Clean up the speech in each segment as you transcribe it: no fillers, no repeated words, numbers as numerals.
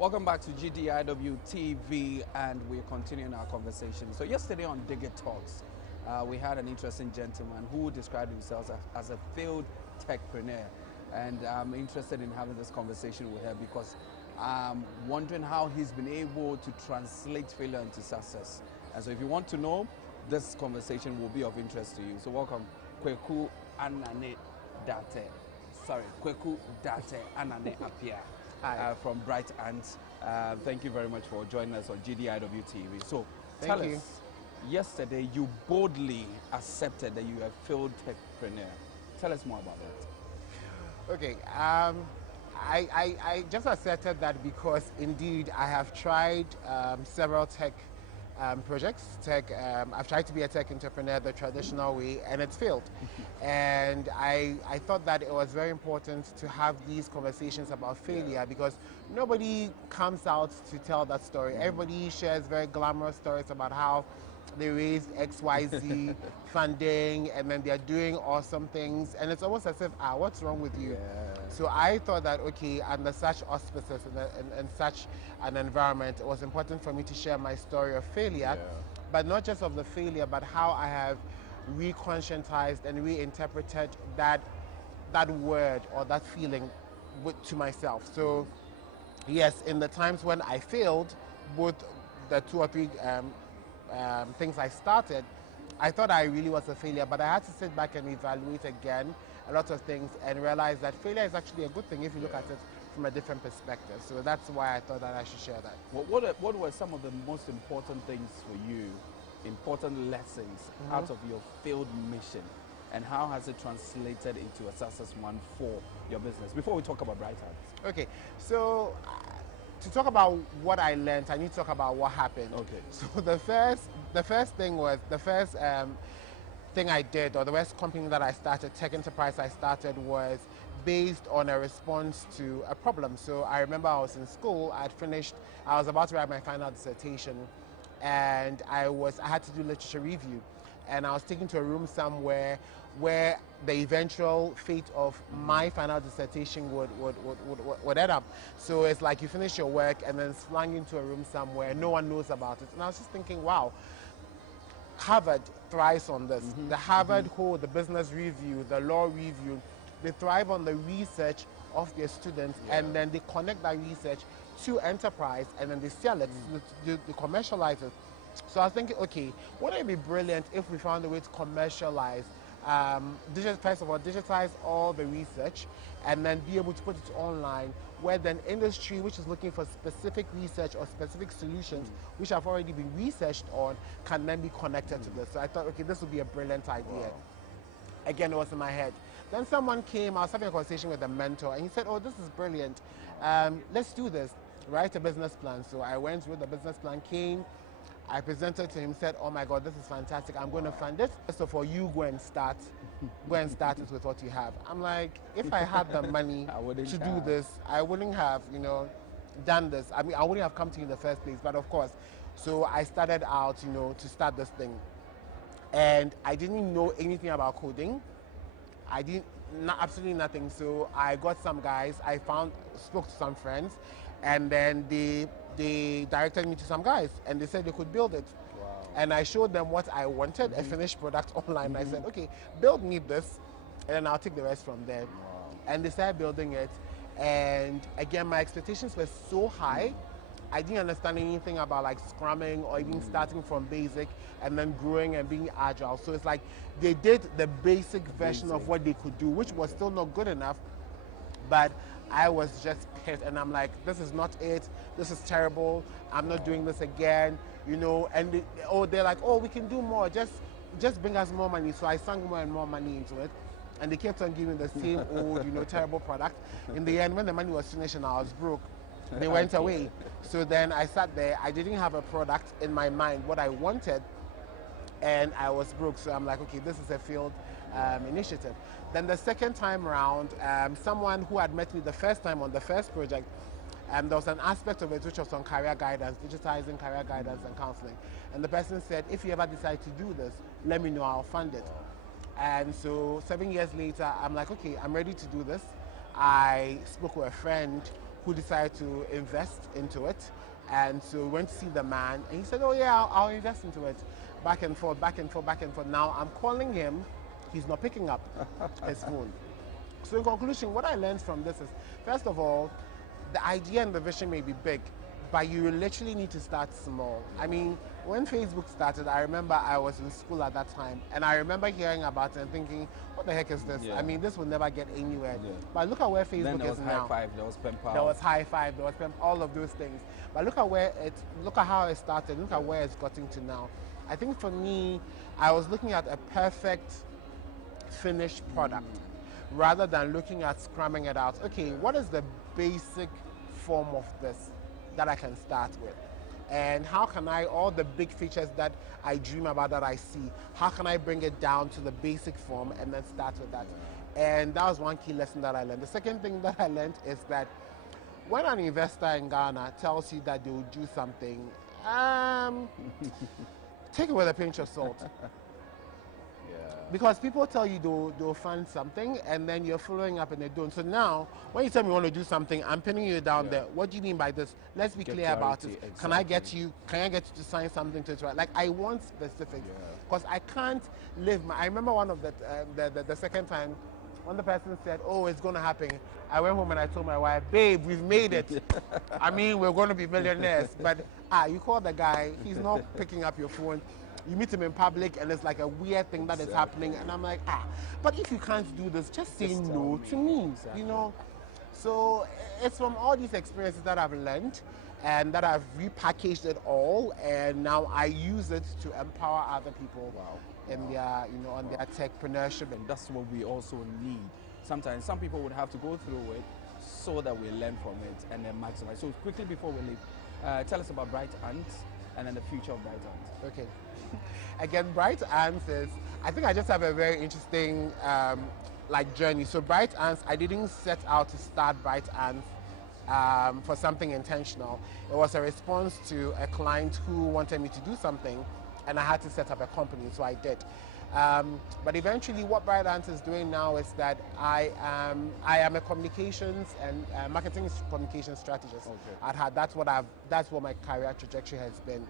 Welcome back to GDIW TV, and we're continuing our conversation. So yesterday on Digger Talks, we had an interesting gentleman who described himself as a failed techpreneur, and I'm interested in having this conversation with her because I'm wondering how he's been able to translate failure into success. And so if you want to know, this conversation will be of interest to you. So welcome, Kweku Anane Date. Sorry, Kweku Date Anane Appiah. From Bright Ants. Thank you very much for joining us on GDIW TV. So tell us, yesterday you boldly accepted that you are a failed techpreneur. Tell us more about that. Okay, I just accepted that because indeed I have tried several tech projects. I've tried to be a tech entrepreneur the traditional way, and it's failed. And I thought that it was very important to have these conversations about failure because nobody comes out to tell that story. Everybody shares very glamorous stories about how they raised XYZ funding and then they're doing awesome things, and it's almost as if, what's wrong with you? So I thought that, okay, under such auspices and such an environment, it was important for me to share my story of failure, but not just of the failure, but how I have reconscientized and reinterpreted that word or that feeling to myself. So yes, in the times when I failed, both the 2 or 3 things I started, I thought I really was a failure, but I had to sit back and evaluate again a lot of things and realize that failure is actually a good thing if you look at it from a different perspective. So that's why I thought that I should share that. What were some of the most important things for you, important lessons out of your failed mission, and how has it translated into a success one for your business? Before we talk about Bright Ants. Okay, so to talk about what I learned, I need to talk about what happened. Okay. So the first thing I did, or the first company that I started, tech enterprise I started, was based on a response to a problem. So I remember I was in school, I was about to write my final dissertation, and I had to do literature review. And I was taken to a room somewhere where the eventual fate of my final dissertation would end up. So it's like you finish your work and then slung into a room somewhere, no one knows about it. And I was just thinking, wow, Harvard thrives on this. The Harvard whole, the business review, the law review, they thrive on the research of their students, and then they connect that research to enterprise, and then they sell it, they commercialize it. So I was thinking, okay, wouldn't it be brilliant if we found a way to commercialize, first of all, digitize all the research and then be able to put it online, where then industry which is looking for specific research or specific solutions which have already been researched on can then be connected to this. So I thought, okay, this would be a brilliant idea. Wow. Again, it was in my head. Then someone came, I was having a conversation with a mentor, and he said, oh, this is brilliant. Let's do this. Write a business plan. So I went with the business plan, came, I presented to him, said, oh my God, this is fantastic, I'm going to fund it. First of all, you go and start it with what you have. I'm like, if I had the money to do this, I wouldn't have, done this. I mean, I wouldn't have come to you in the first place, but of course. So I started out, to start this thing. And I didn't know anything about coding. I didn't, absolutely nothing. So I got some guys, spoke to some friends, and then they directed me to some guys, and they said they could build it. Wow. And I showed them what I wanted, a finished product online. I said, okay, build me this, and then I'll take the rest from there. Wow. And they started building it. And again, my expectations were so high. I didn't understand anything about like scrumming or even starting from basic and then growing and being agile. So it's like they did the basic version of what they could do, which was still not good enough. But I was just pissed, and I'm like, this is not it. This is terrible. I'm not doing this again, And they're like, oh, we can do more. Just bring us more money. So I sunk more and more money into it, and they kept on giving the same old, terrible product. In the end, when the money was finished and I was broke, they went away. So then I sat there. I didn't have a product in my mind, what I wanted, and I was broke. So I'm like, okay, this is a failed initiative. Then the second time around, someone who had met me the first time on the first project, there was an aspect of it which was on career guidance, digitizing career guidance and counseling. And the person said, if you ever decide to do this, let me know, I'll fund it. And so 7 years later, I'm like, okay, I'm ready to do this. I spoke with a friend who decided to invest into it. And so we went to see the man, and he said, oh yeah, I'll invest into it. Back and forth, back and forth, back and forth. Now I'm calling him, he's not picking up his phone. So in conclusion, what I learned from this is, first of all, the idea and the vision may be big, but you literally need to start small. I mean, when Facebook started, I remember I was in school at that time, and I remember hearing about it and thinking, what the heck is this? Yeah. I mean, this will never get anywhere. Yeah. But look at where Facebook Then there was is now. High Five, there was Pen Pal. There was High Five, there was all of those things. But look at how it started, look at where it's gotten to now. I think for me, I was looking at a perfect finished product rather than looking at scrumming it out. Okay, what is the basic form of this that I can start with? And how can I, all the big features that I dream about, that I see, how can I bring it down to the basic form and then start with that? And that was one key lesson that I learned. The second thing that I learned is that when an investor in Ghana tells you that they will do something, take it with a pinch of salt. Because people tell you they'll fund something, and then you're following up and they don't. So now, when you tell me you want to do something, I'm pinning you down there. What do you mean by this? Let's be clear about it. Exactly. Can I get you to sign something to it? Right? Like, I want specifics. Because I can't live I remember one of the second time, when the person said, oh, it's going to happen, I went home and I told my wife, babe, we've made it. I mean, we're going to be millionaires. But you call the guy, he's not picking up your phone. You meet him in public and it's like a weird thing that is happening, and I'm like, but if you can't do this, just say no to me, you know. So it's from all these experiences that I've learned and that I've repackaged it all, and now I use it to empower other people in their, you know, on their techpreneurship. And that's what we also need. Sometimes some people would have to go through it so that we learn from it and then maximize. So quickly before we leave, tell us about Bright Ants and then the future of Bright Ants. Okay. Again, Bright Ants is, I think I just have a very interesting journey. So Bright Ants, I didn't set out to start Bright Ants for something intentional. It was a response to a client who wanted me to do something, and I had to set up a company, so I did. But eventually what Bright Ants is doing now is that I am a communications and marketing communications strategist. Okay. That's what my career trajectory has been.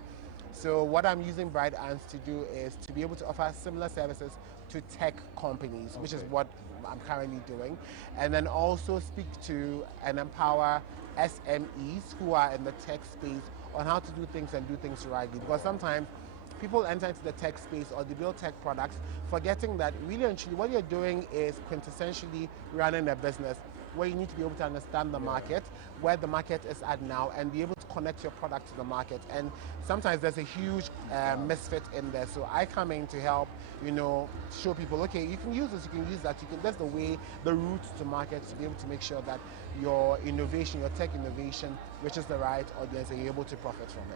So what I'm using Bright Ants to do is to be able to offer similar services to tech companies, which is what I'm currently doing, and then also speak to and empower SMEs who are in the tech space on how to do things and do things rightly. Because sometimes people enter into the tech space or they build tech products, forgetting that really and truly what you're doing is quintessentially running a business where you need to be able to understand the market, where the market is at now, and be able to connect your product to the market. And sometimes there's a huge misfit in there. So I come in to help, you know, show people, okay, you can use this, you can use that, that's the way, the route to market, to be able to make sure that your innovation, your tech innovation, reaches the right audience and you're able to profit from it.